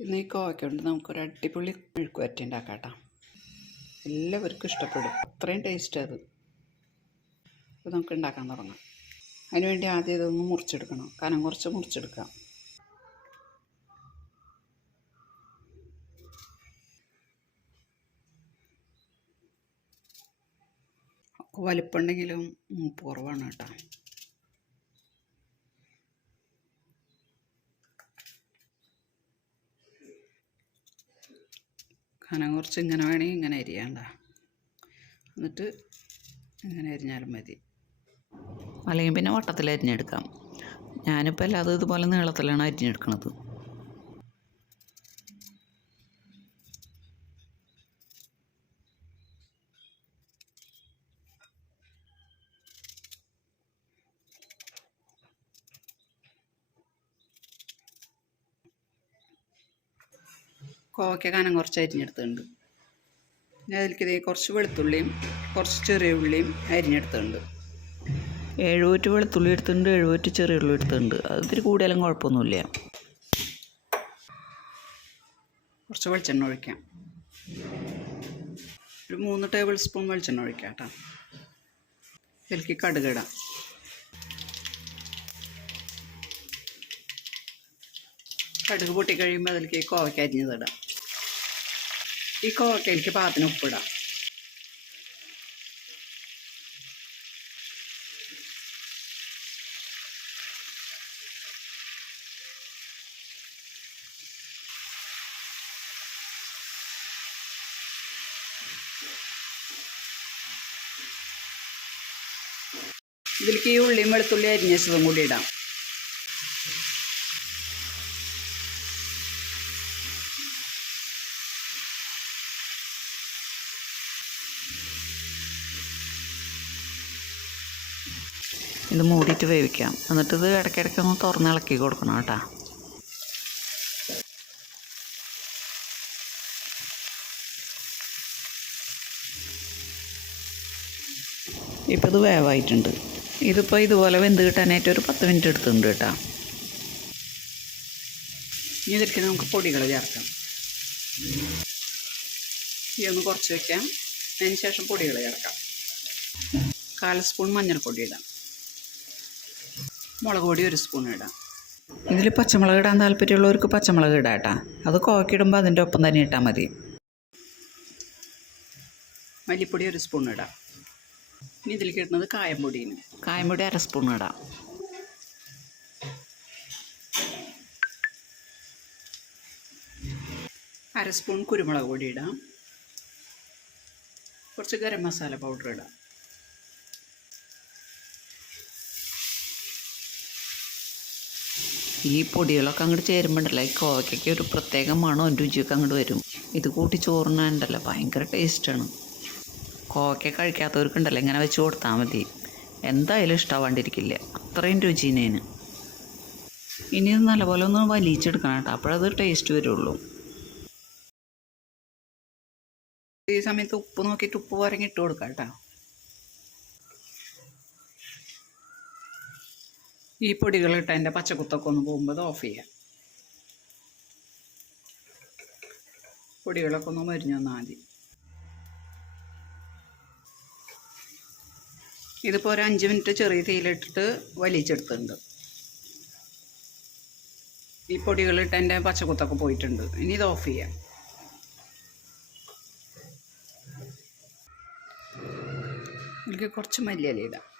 ഇന്ന് ഈ കോവയ്ക്കൊണ്ട് നമുക്കൊരു അടിപൊളി മെഴുക്ക് വരട്ടി ഉണ്ടാക്കാം കേട്ടോ എല്ലാവർക്കും ഇഷ്ടപ്പെടും. അത്രയും ടേസ്റ്റ് അത്. അപ്പോൾ നമുക്ക് ഉണ്ടാക്കാൻ തുടങ്ങാം. അതിനുവേണ്ടി ആദ്യം ഇതൊന്ന് മുറിച്ചെടുക്കണം. കനം കുറച്ച് മുറിച്ചെടുക്കാം. വലിപ്പുണ്ടെങ്കിലും മൂപ്പ് കുറവാണ് കേട്ടോ. കനം കുറച്ച് ഇങ്ങനെ വേണമെങ്കിൽ ഇങ്ങനെ അരിയാണ്ട. എന്നിട്ട് ഇങ്ങനെ അരിഞ്ഞാലും മതി. അല്ലെങ്കിൽ പിന്നെ വട്ടത്തിൽ അരിഞ്ഞെടുക്കാം. ഞാനിപ്പോൾ അല്ലാതെ ഇതുപോലെ നീളത്തിലാണ് അരിഞ്ഞെടുക്കുന്നത് കോവയ്ക്ക കനം കുറച്ച് അരിഞ്ഞെടുത്തുണ്ട് പിന്നെ അതിലേക്ക് കുറച്ച് വെളുത്തുള്ളിയും കുറച്ച് ചെറിയ ഉള്ളിയും അരിഞ്ഞെടുത്തുണ്ട് എഴുപറ്റ് വെളുത്തുള്ളി എടുത്തിട്ടുണ്ട് എഴുപറ്റ് ചെറിയ ഉള്ളി എടുത്തിട്ടുണ്ട്. അത് ഇത്തിരി കൂടിയാലും കുഴപ്പമൊന്നുമില്ല. കുറച്ച് വെളിച്ചെണ്ണ ഒഴിക്കാം. ഒരു മൂന്ന് ടേബിൾ സ്പൂൺ വെളിച്ചെണ്ണ ഒഴിക്കാം കേട്ടോ. ഇതിലേക്ക് കടുക് ഇടാം. കടുക് പൊട്ടി കഴിയുമ്പോൾ അതിലേക്ക് കോവയ്ക്ക അരിഞ്ഞത് ഇടാം. ഈ കോട്ടയിലേക്ക് പാത്തിന് ഉപ്പിടാം. ഇതിലേക്ക് ഈ ഉള്ളിയും വെളുത്തുള്ളി അരിഞ്ഞതും കൂടി ഇടാം. ഇത് മൂടിയിട്ട് വേവിക്കാം. എന്നിട്ട് ഇത് ഇടയ്ക്കിടയ്ക്ക് ഒന്ന് തുറന്ന് ഇളക്കി കൊടുക്കണം കേട്ടോ. ഇപ്പോൾ ഇത് വേവായിട്ടുണ്ട്. ഇതിപ്പോൾ ഇതുപോലെ വെന്ത് കിട്ടാനായിട്ട് ഒരു പത്ത് മിനിറ്റ് എടുത്തിട്ടുണ്ട് കേട്ടോ. ഇനി ഇതിലേക്ക് നമുക്ക് പൊടികൾ ചേർക്കാം. ഈ ഒന്ന് കുറച്ച് വെക്കാം. അതിന് ശേഷം പൊടികൾ ചേർക്കാം. കാൽ സ്പൂൺ മഞ്ഞൾപ്പൊടി ഇടാം. മുളക് പൊടി ഒരു സ്പൂൺ ഇടാം. ഇതിൽ പച്ചമുളക് ഇടാൻ താല്പര്യമുള്ളവർക്ക് പച്ചമുളക് ഇടാം കേട്ടോ. അത് കോക്കിടുമ്പോൾ അതിന്റെ ഒപ്പം തന്നെ ഇട്ടാൽ മതി. മല്ലിപ്പൊടി ഒരു സ്പൂൺ ഇടാം. ഇനി ഇതിലേക്ക് ഇടുന്നത് കായം കായംപൊടി അര സ്പൂൺ ഇടാം. അര സ്പൂൺ കുരുമുളക് പൊടി ഇടാം. കുറച്ച് ഗരം മസാല പൗഡർ ഇടാം. ഈ പൊടികളൊക്കെ അങ്ങോട്ട് ചേരുമ്പോണ്ടല്ലോ? ഈ കോവയ്ക്കൊക്കെ ഒരു പ്രത്യേക മണവും രുചിയൊക്കെ അങ്ങോട്ട് വരും. ഇത് കൂട്ടി ചോറിനുണ്ടല്ലോ ഭയങ്കര ടേസ്റ്റാണ്. കോവയ്ക്ക കഴിക്കാത്തവർക്കുണ്ടല്ലോ? ഇങ്ങനെ വെച്ച് കൊടുത്താൽ മതി. എന്തായാലും ഇഷ്ടമാവാണ്ടിരിക്കില്ല അത്രയും രുചിനേന്. ഇനി ഇത് നല്ലപോലെ ഒന്ന് വലിയിച്ചെടുക്കണം കേട്ടോ. അപ്പോഴത് ടേസ്റ്റ് വരുള്ളൂ. ഈ സമയത്ത് ഉപ്പ് നോക്കിയിട്ട് ഉപ്പ് പറഞ്ഞിട്ട് കൊടുക്കാം കേട്ടോ. ഈ പൊടികളിട്ട് അതിന്റെ പച്ചക്കുത്തൊക്കെ ഒന്ന് പോകുമ്പോൾ ഓഫ് ചെയ്യാം. പൊടികളൊക്കെ ഒന്ന് മരിഞ്ഞു വന്നാൽ മതി. ഇതിപ്പോൾ ഒരു അഞ്ച് മിനിറ്റ് ചെറിയ തീയിലിട്ടിട്ട് വലിച്ചെടുത്തിട്ടുണ്ട്. ഈ പൊടികളിട്ട് എന്റെ പച്ചക്കുത്തൊക്കെ പോയിട്ടുണ്ട്. ഇനി ഇത് ഓഫ് ചെയ്യാം. എനിക്ക് കുറച്ച് മല്ലിയില ഇടാം.